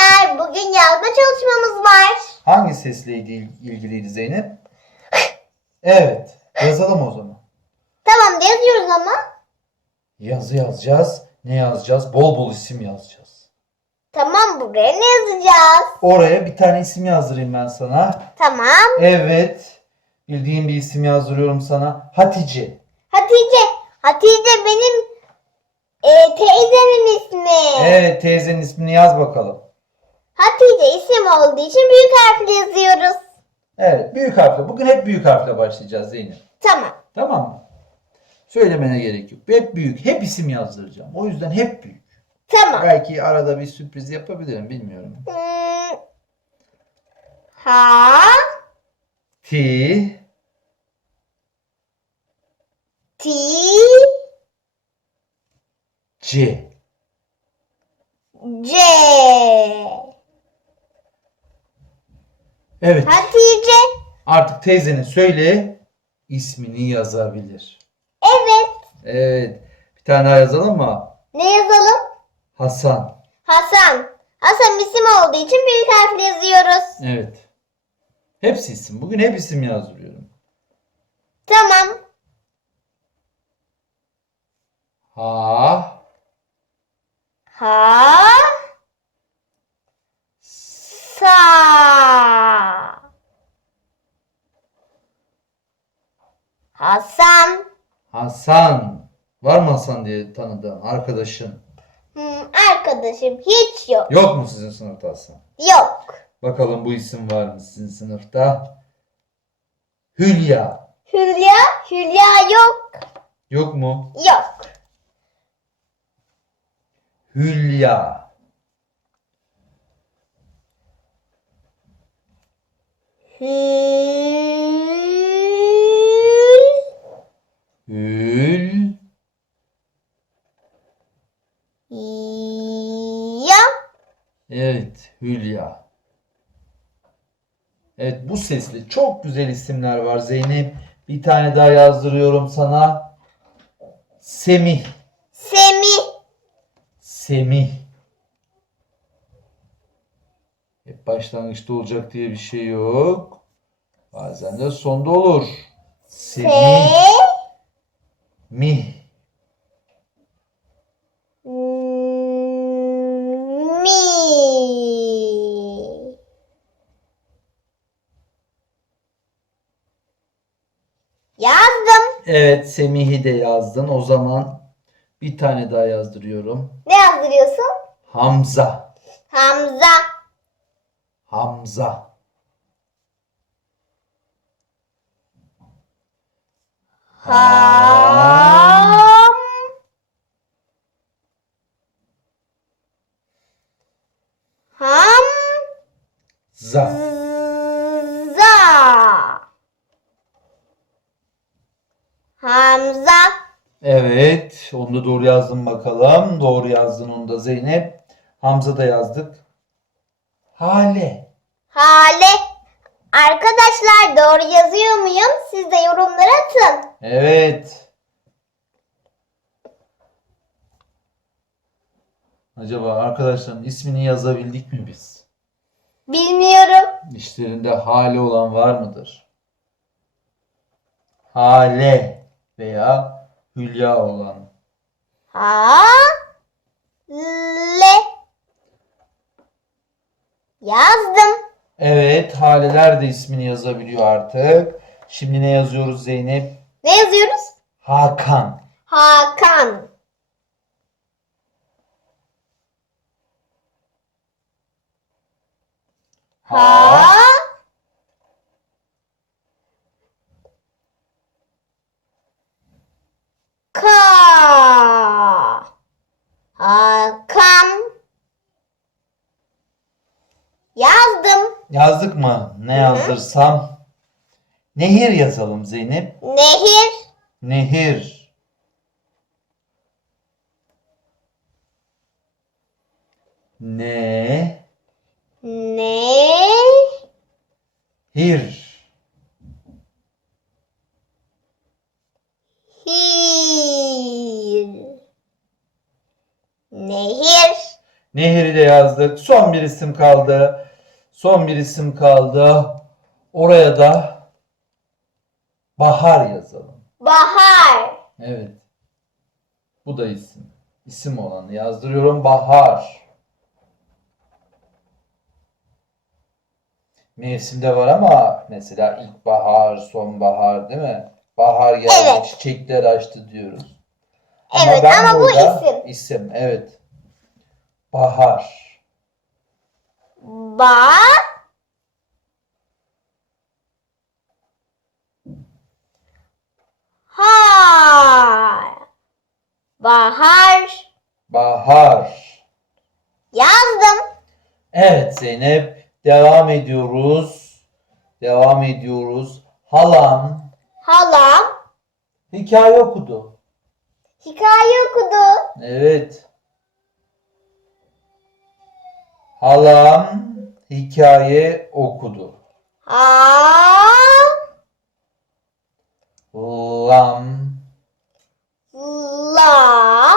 Arkadaşlar bugün yazma çalışmamız var. Hangi sesle il- ilgiliydi Zeynep? Evet. Yazalım o zaman. Tamam da yazıyoruz ama. Yazı yazacağız. Ne yazacağız? Bol bol isim yazacağız. Tamam buraya ne yazacağız? Oraya bir tane isim yazdırayım ben sana. Tamam. Evet. Bildiğim bir isim yazdırıyorum sana. Hatice. Hatice. Hatice benim e, teyzemin ismi. Evet teyzenin ismini yaz bakalım. Hatice isim olduğu için büyük harfle yazıyoruz. Evet büyük harfle. Bugün hep büyük harfle başlayacağız Zeynep. Tamam. Tamam mı? Söylemene gerek yok. Hep büyük. Hep isim yazdıracağım. O yüzden hep büyük. Tamam. Belki arada bir sürpriz yapabilirim bilmiyorum. Hmm. Ha. Ti, Ti. C. C. Evet. Hatice. Artık teyzene söyle ismini yazabilir. Evet. Evet. Bir tane daha yazalım mı? Ne yazalım? Hasan. Hasan. Hasan isim olduğu için büyük harfle yazıyoruz. Evet. Hepsi isim. Bugün hep isim yazdırıyorum. Tamam. Ha, Ha. Hasan. Hasan. Var mı Hasan diye tanıdığın arkadaşın? Hmm, arkadaşım hiç yok. Yok mu sizin sınıfta Hasan? Yok. Bakalım bu isim var mı sizin sınıfta? Hülya. Hülya. Hülya yok. Yok mu? Yok. Hülya. Hül. Evet, Hülya. Evet, bu sesli çok güzel isimler var Zeynep. Bir tane daha yazdırıyorum sana. Semih. Semih. Semih. Hep başlangıçta olacak diye bir şey yok. Bazen de sonda olur. Semih. Yazdım. Evet, Semih'i de yazdın. O zaman bir tane daha yazdırıyorum. Ne yazdırıyorsun? Hamza. Hamza. Hamza. Ham. Hamza. Evet, onu da doğru yazdım bakalım. Doğru yazdın onu da Zeynep. Hamza da yazdık. Hale. Hale. Arkadaşlar doğru yazıyor muyum? Siz de yorumlara atın. Evet. Acaba arkadaşların ismini yazabildik mi biz? Bilmiyorum. İşlerinde Hale olan var mıdır? Hale veya Hülya olan. Ha. Le. Yazdım. Evet, Haleler de ismini yazabiliyor artık. Şimdi ne yazıyoruz Zeynep? Ne yazıyoruz? Hakan. Hakan. Ha. Ka. Hakan. Yazdım. Yazdık mı? Ne yazdırsam? Nehir yazalım Zeynep. Nehir. Nehir. Ne? Ne? Hir. Hil. Nehir. Nehir'i de yazdık. Son bir isim kaldı. Son bir isim kaldı. Oraya da Bahar yazalım. Bahar. Evet. Bu da isim. İsim olanı yazdırıyorum. Bahar. Mevsimde var ama mesela ilkbahar, sonbahar değil mi? Bahar geldi, Evet. çiçekler açtı diyoruz. Evet, ben ama bu isim. İsim, evet. Bahar. Ba. Har. Bahar. Bahar. Yazdım. Evet Zeynep, devam ediyoruz. Devam ediyoruz. Halam Halam hikaye okudu. hikaye okudu. Evet. Halam hikaye okudu. Ha. Lam La.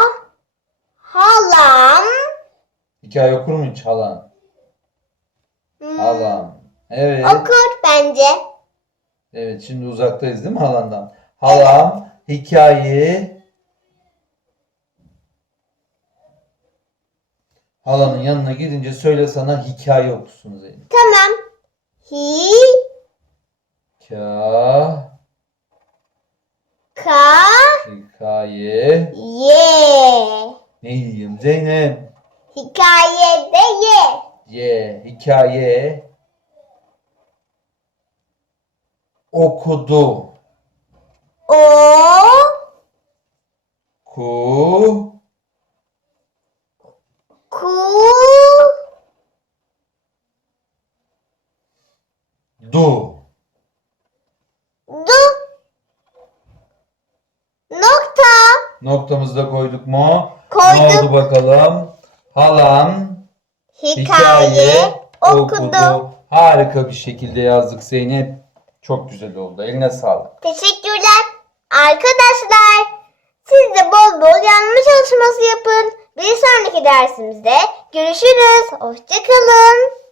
Halam. hikaye okur mu hiç halan? Hmm, Halam. Evet. Okur bence. Evet şimdi uzaktayız değil mi halandan? Halam hikaye Halanın yanına gidince söyle sana hikaye okusun Zeynep. Tamam. Hi. Ka Ka. hikaye Ye. ne diyeyim Zeynep? Hikayede ye. Ye hikaye okudu. O. Ku. Du. Du. Nokta. Noktamızı da koyduk mu? Koyduk. Ne oldu bakalım? Halam Hikaye, okudu. Harika bir şekilde yazdık Zeynep. Çok güzel oldu. Eline sağlık. Teşekkürler. Arkadaşlar siz de bol bol yanlış çalışması yapın. Bir sonraki dersimizde görüşürüz. Hoşçakalın.